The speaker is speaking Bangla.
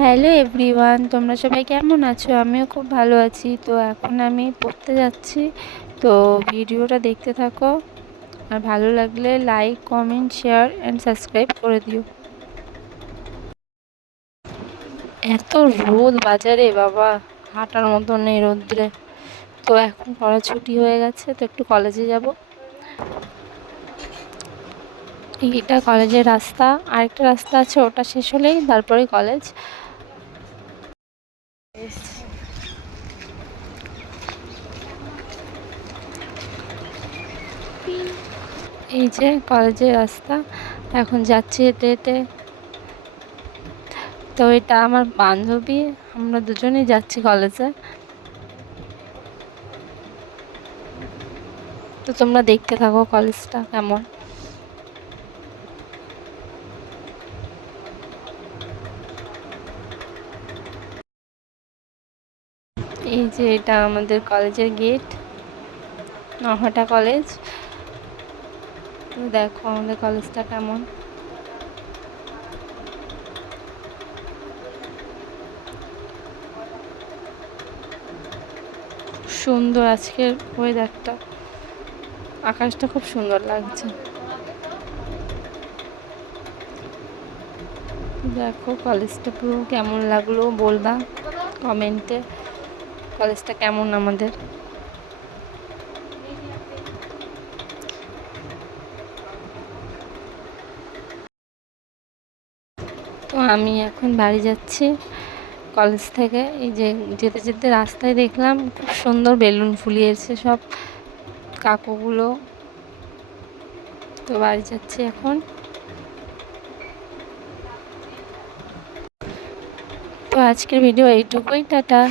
হ্যালো এভরিওয়ান, তোমরা সবাই কেমন আছো? আমিও খুব ভালো আছি। তো এখন আমি পড়তে যাচ্ছি। তো ভিডিওটা দেখতে থাকো, আর ভালো লাগলে like, comment, share and subscribe করে দিও। এত রোদ বাজারে, বাবা হাঁটার মতো নেই রোদ্রে। তো এখন পড়া ছুটি হয়ে গেছে, তো একটু কলেজে যাব। এটা কলেজের রাস্তা, আরেকটা রাস্তা আছে, ওটা শেষ হলেই তারপরে কলেজ। এই যে কলেজের রাস্তা, এখন যাচ্ছি হেঁটে হেঁটে। তো এটা আমার বান্ধবী, আমরা দুজনেই যাচ্ছি কলেজে। তো তোমরা দেখতে থাকো কলেজটা কেমন। এই যে এটা আমাদের কলেজের গেট, নহাটা কলেজ। তো দেখো আমাদের কলেজটা কেমন। সুন্দর আজকের ওয়েদারটা, আকাশটা খুব সুন্দর লাগছে। দেখো কলেজটা পুরো কেমন লাগলো বলবা কমেন্টে, কলেজটা কেমন আমাদের। তো আমি এখন বাড়ি যাচ্ছি কলেজ থেকে। এই যে যেতে যেতে রাস্তায় দেখলাম খুব সুন্দর বেলুন ফুলিয়েছে সব কাকুগুলো। তো বাড়ি যাচ্ছি এখন। তো আজকের ভিডিও এইটুকুই, টাটা।